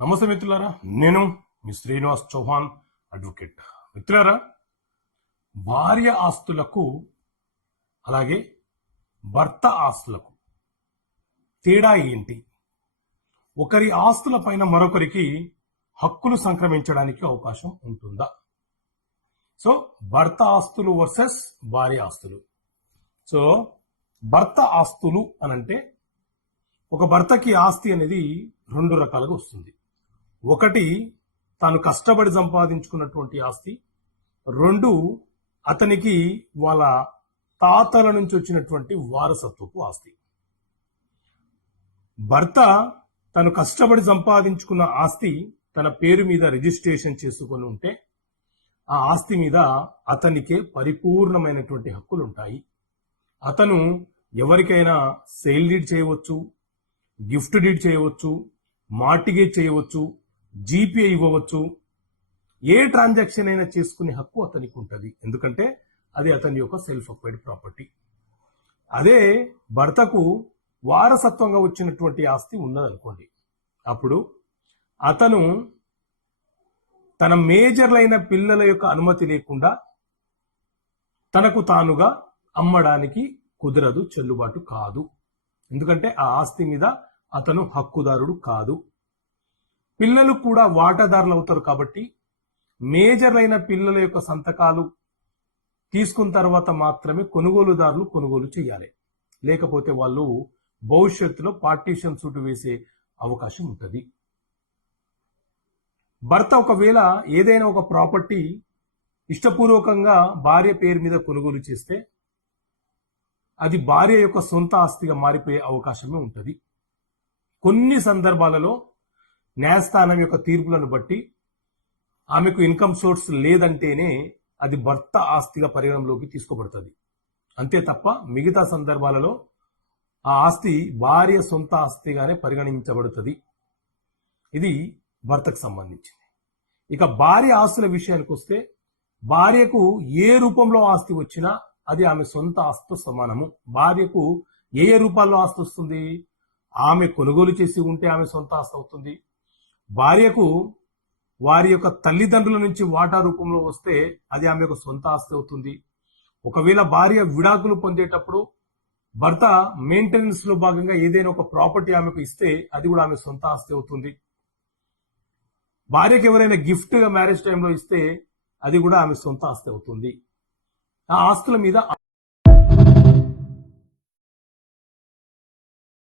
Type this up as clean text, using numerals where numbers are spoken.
నమస్తే మిత్రులారా, నేను మీ శ్రీనివాస్ చౌహాన్ అడ్వకేట్. మిత్రులారా, భార్య ఆస్తులకు అలాగే భర్త ఆస్తులకు తేడా ఏంటి? ఒకరి ఆస్తుల పైన మరొకరికి హక్కులు సంక్రమించడానికి అవకాశం ఉంటుందా? సో భర్త ఆస్తులు వర్సెస్ భార్య ఆస్తులు. సో భర్త ఆస్తులు అనంటే ఒక భర్తకి ఆస్తి అనేది రెండు రకాలుగా వస్తుంది. ఒకటి తాను కష్టపడి సంపాదించుకున్నటువంటి ఆస్తి, రెండు అతనికి వాళ్ళ తాతల నుంచి వచ్చినటువంటి వారసత్వపు ఆస్తి. భర్త తను కష్టపడి సంపాదించుకున్న ఆస్తి తన పేరు మీద రిజిస్ట్రేషన్ చేసుకొని ఉంటే ఆ ఆస్తి మీద అతనికే పరిపూర్ణమైనటువంటి హక్కులు ఉంటాయి. అతను ఎవరికైనా సేల్ డీడ్ చేయవచ్చు, గిఫ్ట్ డీడ్ చేయవచ్చు, మార్టిగేజ్ చేయవచ్చు, జీపీఐ ఇవ్వవచ్చు. ఏ ట్రాన్సాక్షన్ అయినా చేసుకునే హక్కు అతనికి ఉంటుంది, ఎందుకంటే అది అతని యొక్క సెల్ఫ్ అక్వైర్డ్ ప్రాపర్టీ. అదే భర్తకు వారసత్వంగా వచ్చినటువంటి ఆస్తి ఉన్నదనుకోండి, అప్పుడు అతను తన మేజర్లైన పిల్లల యొక్క అనుమతి లేకుండా తనకు తానుగా అమ్మడానికి కుదరదు, చెల్లుబాటు కాదు. ఎందుకంటే ఆ ఆస్తి మీద అతను హక్కుదారుడు కాదు. పిల్లలు కూడా వాటాదారులు అవుతారు కాబట్టి మేజర్లైన పిల్లల యొక్క సంతకాలు తీసుకున్న తర్వాత మాత్రమే కొనుగోలుదారులు కొనుగోలు చేయాలి. లేకపోతే వాళ్ళు భవిష్యత్తులో పార్టీషన్ సూట్ వేసే అవకాశం ఉంటుంది. భర్త ఒకవేళ ఏదైనా ఒక ప్రాపర్టీ ఇష్టపూర్వకంగా భార్య పేరు మీద కొనుగోలు చేస్తే అది భార్య యొక్క సొంత ఆస్తిగా మారిపోయే అవకాశమే ఉంటుంది. కొన్ని సందర్భాలలో న్యాయస్థానం యొక్క తీర్పులను బట్టి ఆమెకు ఇన్కమ్ సోర్స్ లేదంటేనే అది భర్త ఆస్తిగా పరిగణలోకి తీసుకోబడుతుంది. అంతే తప్ప మిగతా సందర్భాలలో ఆ ఆస్తి భార్య సొంత ఆస్తిగానే పరిగణించబడుతుంది. ఇది భర్తకు సంబంధించింది. ఇక భార్య ఆస్తుల విషయానికి వస్తే, భార్యకు ఏ రూపంలో ఆస్తి వచ్చినా అది ఆమె సొంత ఆస్తితో సమానము. భార్యకు ఏ రూపాల్లో ఆస్తి వస్తుంది? ఆమె కొనుగోలు చేసి ఉంటే ఆమె సొంత ఆస్తి అవుతుంది. భార్యకు వారి యొక్క తల్లిదండ్రుల నుంచి వాటా రూపంలో వస్తే అది ఆమె యొక్క సొంత ఆస్తి అవుతుంది. ఒకవేళ భార్య విడాకులు పొందేటప్పుడు భర్త మెయింటెనెన్స్ లో భాగంగా ఏదైనా ఒక ప్రాపర్టీ ఆమెకు ఇస్తే అది కూడా ఆమె సొంత ఆస్తి అవుతుంది. భార్యకు ఎవరైనా గిఫ్ట్ మ్యారేజ్ టైంలో ఇస్తే అది కూడా ఆమె సొంత ఆస్తి అవుతుంది. ఆ ఆస్తుల మీద